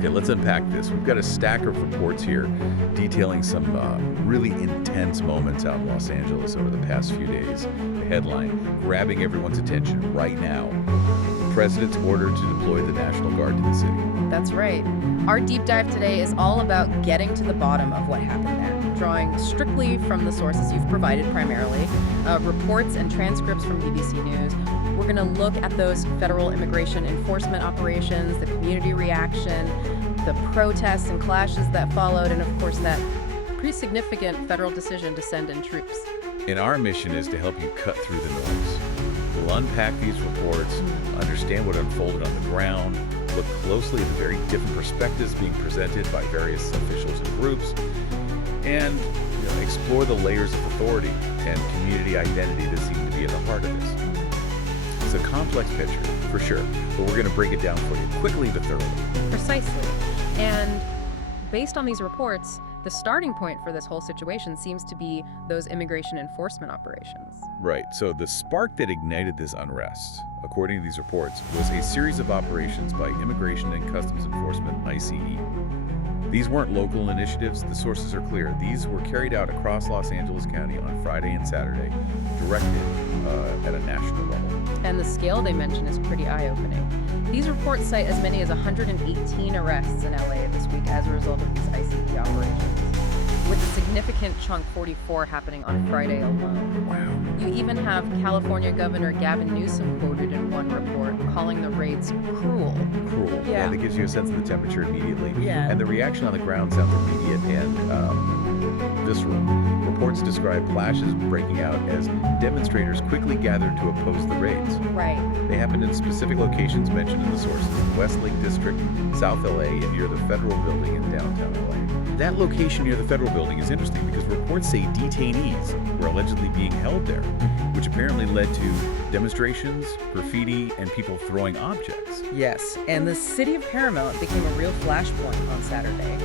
Okay, let's unpack this. We've got a stack of reports here detailing some really intense moments out in Los Angeles over the past few days. The headline, grabbing everyone's attention right now. The president's order to deploy the National Guard to the city. That's right. Our deep dive today is all about getting to the bottom of what happened there, drawing strictly from the sources you've provided primarily, reports and transcripts from BBC News. We're going to look at those federal immigration enforcement operations, the community reaction, the protests and clashes that followed, and of course that pretty significant federal decision to send in troops. And our mission is to help you cut through the noise. We'll unpack these reports, understand what unfolded on the ground, look closely at the very different perspectives being presented by various officials and groups, and explore the layers of authority and community identity that seem to be at the heart of this. It's a complex picture, for sure, but we're going to break it down for you quickly but thoroughly. Precisely. And based on these reports, the starting point for this whole situation seems to be those immigration enforcement operations. Right, so the spark that ignited this unrest, according to these reports, was a series of operations by Immigration and Customs Enforcement, ICE. These weren't local initiatives, the sources are clear. These were carried out across Los Angeles County on Friday and Saturday, directed at a national level. And the scale they mention is pretty eye-opening. These reports cite as many as 118 arrests in LA this week as a result of these ICE operations, with a significant chunk, 44, happening on Friday alone. Wow. You even have California Governor Gavin Newsom quoted in one report calling the raids cruel. Cruel. Yeah. That gives you a sense of the temperature immediately. Yeah. And the reaction on the ground sounds immediate and visceral. Reports describe clashes breaking out as demonstrators quickly gathered to oppose the raids. Right. They happened in specific locations mentioned in the sources: West Lake District, South LA, and near the Federal Building in downtown LA. That location near the Federal Building is interesting because reports say detainees were allegedly being held there, which apparently led to demonstrations, graffiti, and people throwing objects. Yes, and the city of Paramount became a real flashpoint on Saturday.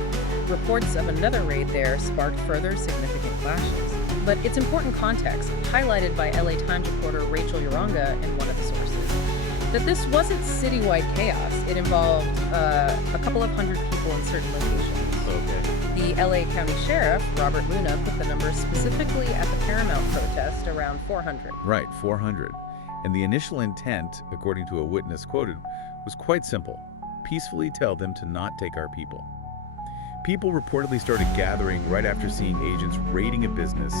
Reports of another raid there sparked further significant clashes. But it's important context, highlighted by LA Times reporter Rachel Uranga in one of the sources, that this wasn't citywide chaos. It involved a couple of hundred people in certain locations. Okay. The LA County Sheriff, Robert Luna, put the numbers specifically at the Paramount protest around 400. Right, 400. And the initial intent, according to a witness quoted, was quite simple: peacefully tell them to not take our people. People reportedly started gathering right after seeing agents raiding a business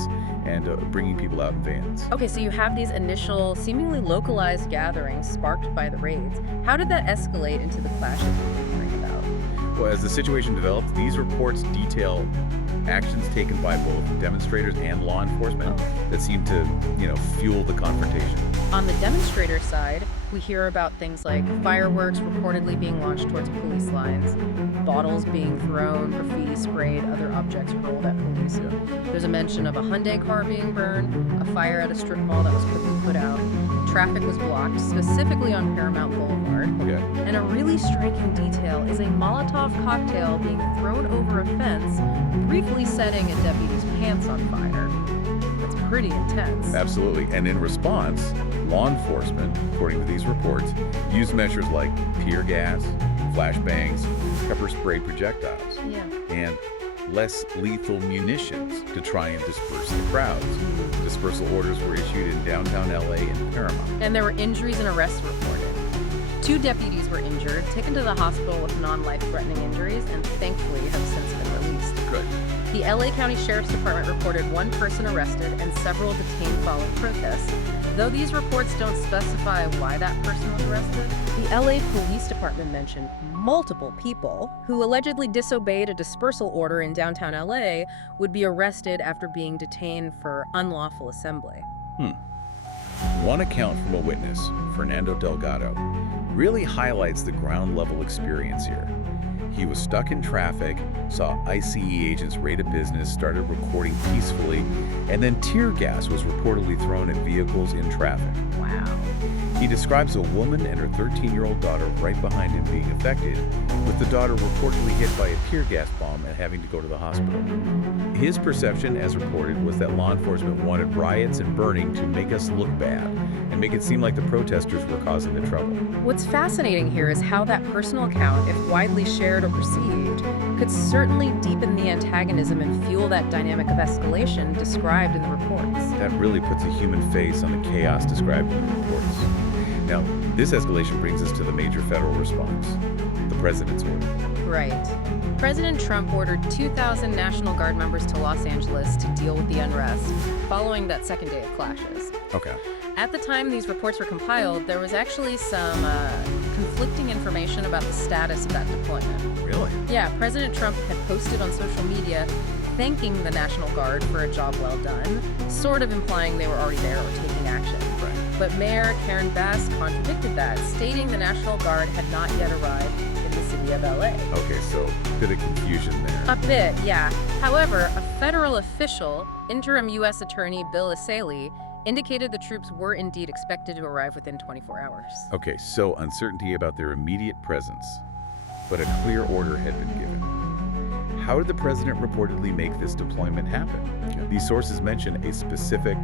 and bringing people out in vans. Okay, so you have these initial, seemingly localized gatherings sparked by the raids. How did that escalate into the clashes we've been hearing about? Well, as the situation developed, these reports detail actions taken by both demonstrators and law enforcement that seemed to, fuel the confrontation. On the demonstrator side, we hear about things like fireworks reportedly being launched towards police lines, bottles being thrown, graffiti sprayed, other objects hurled at police. Yeah. There's a mention of a Hyundai car being burned, a fire at a strip mall that was quickly put out. Traffic was blocked, specifically on Paramount Boulevard. Okay. And a really striking detail is a Molotov cocktail being thrown over a fence, briefly setting a deputy's pants on fire. That's pretty intense. Absolutely. And in response, law enforcement, according to these reports, used measures like tear gas, flashbangs, pepper spray projectiles, Yeah. and less lethal munitions to try and disperse the crowds. Dispersal orders were issued in downtown LA and Paramount. And there were injuries and arrests reported. 2 deputies were injured, taken to the hospital with non-life-threatening injuries, and thankfully have since been released. Good. The LA County Sheriff's Department reported 1 person arrested and several detained following protests. Though these reports don't specify why that person was arrested, the LA Police Department mentioned multiple people who allegedly disobeyed a dispersal order in downtown LA would be arrested after being detained for unlawful assembly. One account from a witness, Fernando Delgado, really highlights the ground-level experience here. He was stuck in traffic, saw ICE agents raid a business, started recording peacefully, and then tear gas was reportedly thrown at vehicles in traffic. Wow. He describes a woman and her 13-year-old daughter right behind him being affected, with the daughter reportedly hit by a tear gas bomb and having to go to the hospital. His perception, as reported, was that law enforcement wanted riots and burning to make us look bad and make it seem like the protesters were causing the trouble. What's fascinating here is how that personal account, if widely shared or perceived, could certainly deepen the antagonism and fuel that dynamic of escalation described in the reports. That really puts a human face on the chaos described in the reports. Now, this escalation brings us to the major federal response, the president's order. Right. President Trump ordered 2,000 National Guard members to Los Angeles to deal with the unrest following that second day of clashes. Okay. At the time these reports were compiled, there was actually some conflicting information about the status of that deployment. Really? Yeah, President Trump had posted on social media thanking the National Guard for a job well done, sort of implying they were already there or taking action. Right. But Mayor Karen Bass contradicted that, stating the National Guard had not yet arrived in the city of LA. Okay, so a bit of confusion there. A bit, yeah. However, a federal official, interim U.S. Attorney Bill ACLU, indicated the troops were indeed expected to arrive within 24 hours. Okay, so uncertainty about their immediate presence, but a clear order had been given. How did the president reportedly make this deployment happen? These sources mention a specific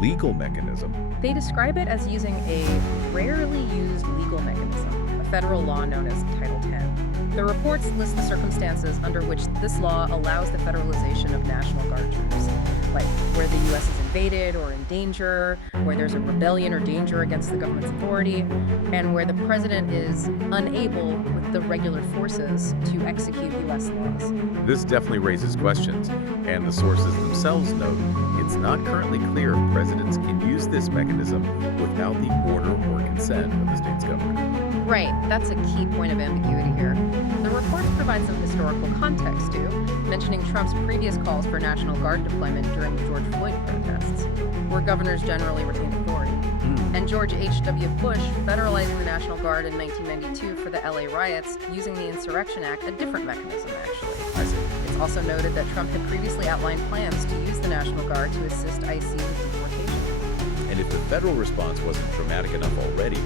legal mechanism. They describe it as using a rarely used legal mechanism, a federal law known as Title 10. The reports list the circumstances under which this law allows the federalization of National Guard troops, like where the U.S. is invaded or in danger, where there's a rebellion or danger against the government's authority, and where the president is unable with the regular forces to execute U.S. laws. This definitely raises questions, and the sources themselves note it's not currently clear if presidents can use this mechanism without the order or consent of the state's government. Right, that's a key point of ambiguity here. The reports provide some historical context, too, mentioning Trump's previous calls for National Guard deployment during the George Floyd protests, where governors generally retained authority. And George H.W. Bush federalizing the National Guard in 1992 for the LA riots using the Insurrection Act, a different mechanism, actually. I see. It's also noted that Trump had previously outlined plans to use the National Guard to assist IC with deportation. And if the federal response wasn't dramatic enough already,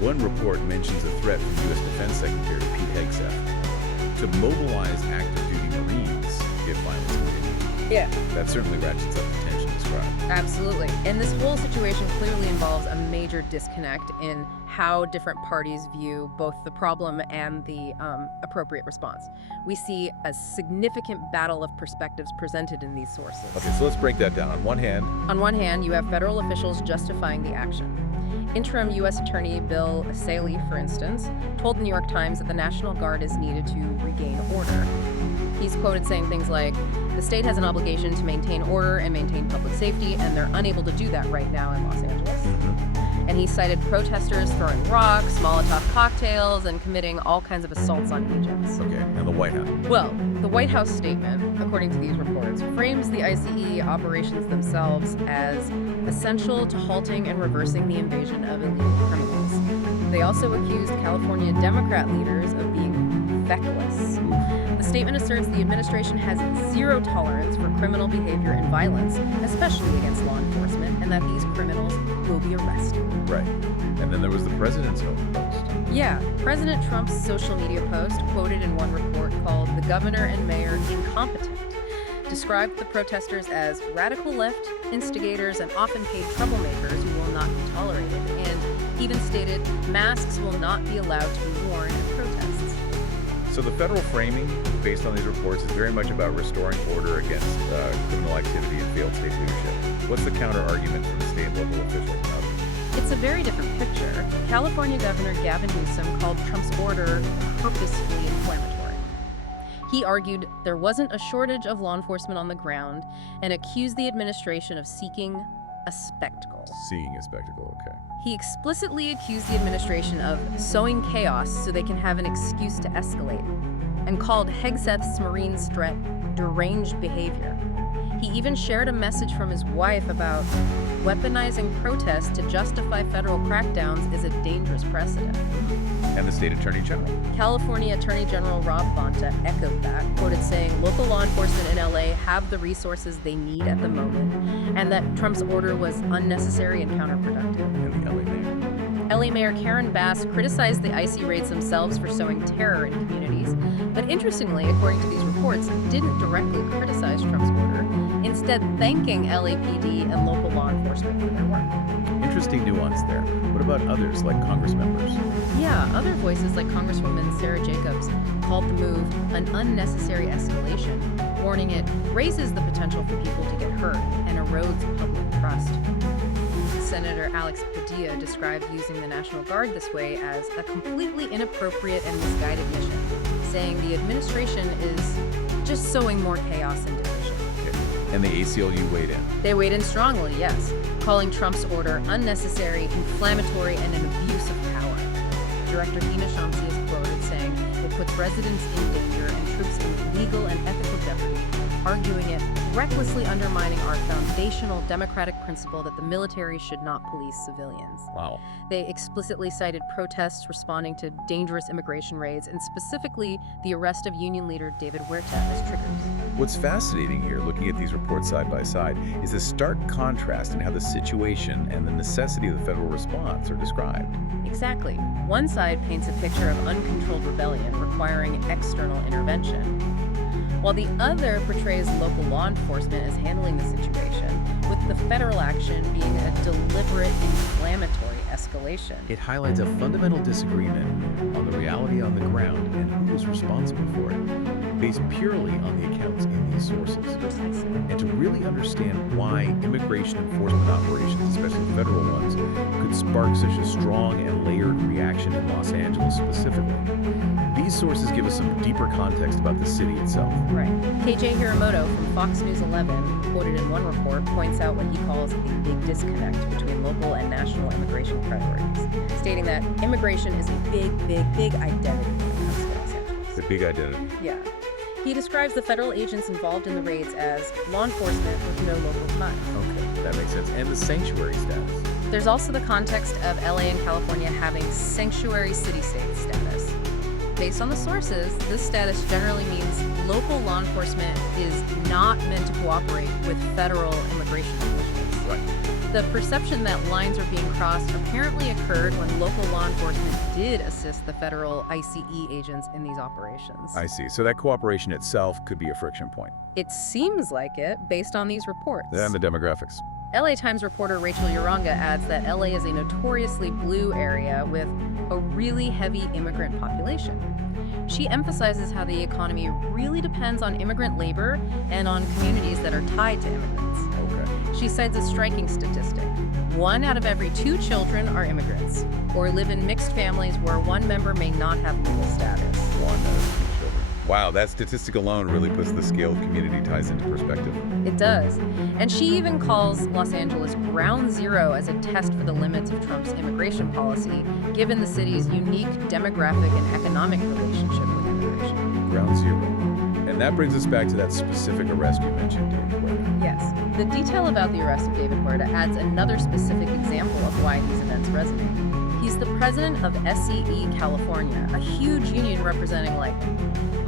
one report mentions a threat from U.S. Defense Secretary Pete Hegseth to mobilize active duty Marines if violence continues. Yeah. That certainly ratchets up the tension described. Absolutely. And this whole situation clearly involves a major disconnect in how different parties view both the problem and the appropriate response. We see a significant battle of perspectives presented in these sources. Okay, so let's break that down. On one hand, you have federal officials justifying the action. Interim U.S. Attorney Bill ACLU, for instance, told the New York Times that the National Guard is needed to regain order. He's quoted saying things like, "The state has an obligation to maintain order and maintain public safety, and they're unable to do that right now in Los Angeles." And he cited protesters throwing rocks, Molotov cocktails, and committing all kinds of assaults on agents. Okay, and the White House. Well, the White House statement, according to these reports, frames the ICE operations themselves as essential to halting and reversing the invasion of illegal criminals. They also accused California Democrat leaders of being feckless. The statement asserts the administration has zero tolerance for criminal behavior and violence, especially against law enforcement, and that these criminals will be arrested. Right. And then there was the president's own post. Yeah, President Trump's social media post, quoted in one report called "The Governor and Mayor Incompetent," described the protesters as radical left instigators and often paid troublemakers who will not be tolerated, and even stated masks will not be allowed to be worn at protests. So the federal framing, based on these reports, is very much about restoring order against criminal activity and failed state leadership. What's the counter-argument from the state and local officials and others? It's a very different picture. California Governor Gavin Newsom called Trump's order purposefully inflammatory. He argued there wasn't a shortage of law enforcement on the ground and accused the administration of seeking a spectacle. Seeing a spectacle, okay. He explicitly accused the administration of sowing chaos so they can have an excuse to escalate, and called Hegseth's Marines' threat deranged behavior. He even shared a message from his wife about weaponizing protests to justify federal crackdowns is a dangerous precedent. And the state attorney general. California Attorney General Rob Bonta echoed that, quoted saying local law enforcement in LA have the resources they need at the moment, and that Trump's order was unnecessary and counterproductive. And the LA mayor. LA Mayor Karen Bass criticized the IC raids themselves for sowing terror in communities, but interestingly, according to these reports, didn't directly criticize Trump's order, instead thanking LAPD and local law enforcement for their work. Interesting nuance there. What about others, like Congress members? Yeah, other voices like Congresswoman Sarah Jacobs called the move an unnecessary escalation, warning it raises the potential for people to get hurt and erodes public trust. Senator Alex Padilla described using the National Guard this way as a completely inappropriate and misguided mission, saying the administration is just sowing more chaos and division. Okay. And the ACLU weighed in. They weighed in strongly, yes, calling Trump's order unnecessary, inflammatory, and an abuse of power. Director Hina Shamsi is quoted saying it puts residents in danger and troops in legal and ethical jeopardy, arguing it recklessly undermining our foundational democratic principle that the military should not police civilians. Wow. They explicitly cited protests responding to dangerous immigration raids and specifically the arrest of union leader David Huerta as triggers. What's fascinating here, looking at these reports side by side, is the stark contrast in how the situation and the necessity of the federal response are described. Exactly. One side paints a picture of uncontrolled rebellion requiring external intervention, while the other portrays local law enforcement as handling the situation, with the federal action being a deliberate, inflammatory escalation. It highlights a fundamental disagreement on the reality on the ground and who is responsible for it, based purely on the accounts in these sources. Precisely. And to really understand why immigration enforcement operations, especially federal ones, could spark such a strong and layered reaction in Los Angeles specifically. These sources give us some deeper context about the city itself. Right. KJ Hiramoto from Fox News 11, quoted in one report, points out what he calls a big disconnect between local and national immigration priorities, stating that immigration is a big identity when it comes to Los Angeles. The big identity. Yeah. He describes the federal agents involved in the raids as law enforcement with no local ties. Okay, that makes sense. And the sanctuary status. There's also the context of LA and California having sanctuary city-state status. Based on the sources, this status generally means local law enforcement is not meant to cooperate with federal immigration officials. Right. The perception that lines are being crossed apparently occurred when local law enforcement did assist the federal ICE agents in these operations. I see. So that cooperation itself could be a friction point. It seems like it, based on these reports. And the demographics. LA Times reporter Rachel Uranga adds that LA is a notoriously blue area with a really heavy immigrant population. She emphasizes how the economy really depends on immigrant labor and on communities that are tied to immigrants. Okay. She cites a striking statistic. 1 out of every 2 children are immigrants, or live in mixed families where one member may not have legal status. 1 out of 2 children. Wow, that statistic alone really puts the scale of community ties into perspective. It does. And she even calls Los Angeles ground zero as a test for the limits of Trump's immigration policy, given the city's unique demographic and economic relationship with immigration. Ground zero. And that brings us back to that specific arrest you mentioned, David Huerta. Yes. The detail about the arrest of David Huerta adds another specific example of why these events resonate. He's the president of SCE California, a huge union representing like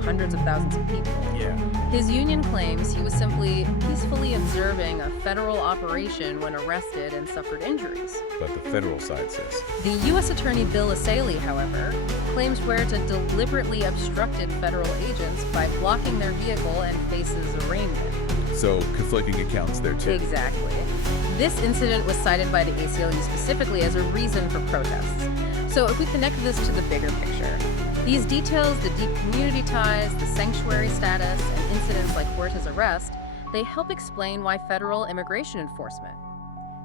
hundreds of thousands of people. Yeah. His union claims he was simply peacefully observing a federal operation when arrested and suffered injuries. But the federal side says. The U.S. Attorney Bill Asaley, however, claims Huerta deliberately obstructed federal agents by blocking their vehicle and faces arraignment. So conflicting accounts there too. Exactly. This incident was cited by the ACLU specifically as a reason for protests. So if we connect this to the bigger picture, these details, the deep community ties, the sanctuary status, and incidents like Huerta's arrest, they help explain why federal immigration enforcement,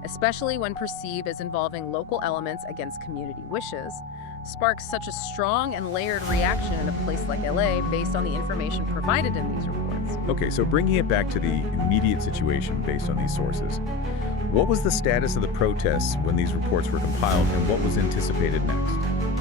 especially when perceived as involving local elements against community wishes, sparks such a strong and layered reaction in a place like LA based on the information provided in these reports. Okay, so bringing it back to the immediate situation based on these sources, what was the status of the protests when these reports were compiled, and what was anticipated next?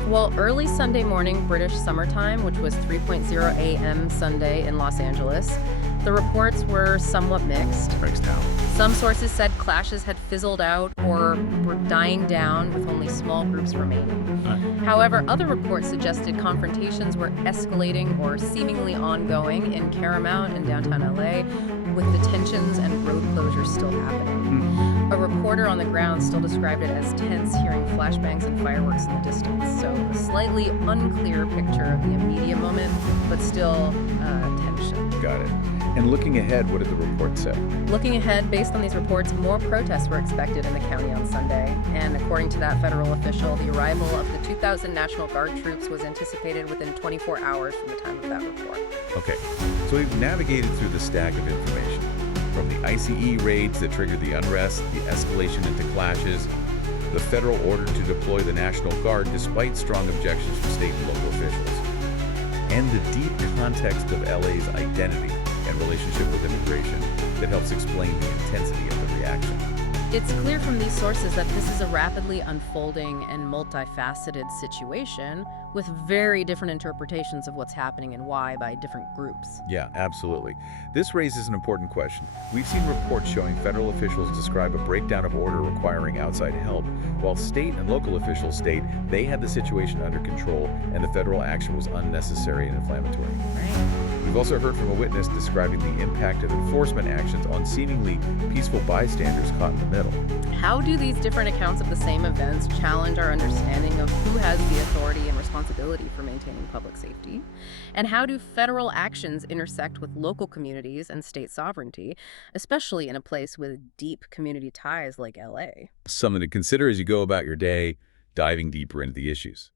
Well, early Sunday morning British summertime, which was 3:00 a.m. Sunday in Los Angeles, The reports were somewhat mixed. Breaks down. Some sources said clashes had fizzled out or were dying down with only small groups remaining. However, other reports suggested confrontations were escalating or seemingly ongoing in Paramount in downtown LA, with detentions and road closures still happening. A reporter on the ground still described it as tense, hearing flashbangs and fireworks in the distance. So a slightly unclear picture of the immediate moment, but still tension. Got it. And looking ahead, what did the report say? Looking ahead, based on these reports, more protests were expected in the county on Sunday. And according to that federal official, the arrival of the 2,000 National Guard troops was anticipated within 24 hours from the time of that report. Okay, so we've navigated through the stack of information. From the ICE raids that triggered the unrest, the escalation into clashes, the federal order to deploy the National Guard despite strong objections from state and local officials, and the deep context of LA's identity and relationship with immigration that helps explain the intensity of the reaction. It's clear from these sources that this is a rapidly unfolding and multifaceted situation with very different interpretations of what's happening and why by different groups. Yeah, absolutely. This raises an important question. We've seen reports showing federal officials describe a breakdown of order requiring outside help, while state and local officials state they had the situation under control and the federal action was unnecessary and inflammatory. Right. We've also heard from a witness describing the impact of enforcement actions on seemingly peaceful bystanders caught in the middle. How do these different accounts of the same events challenge our understanding of who has the authority and responsibility for maintaining public safety? And how do federal actions intersect with local communities and state sovereignty, especially in a place with deep community ties like LA? Something to consider as you go about your day, diving deeper into the issues.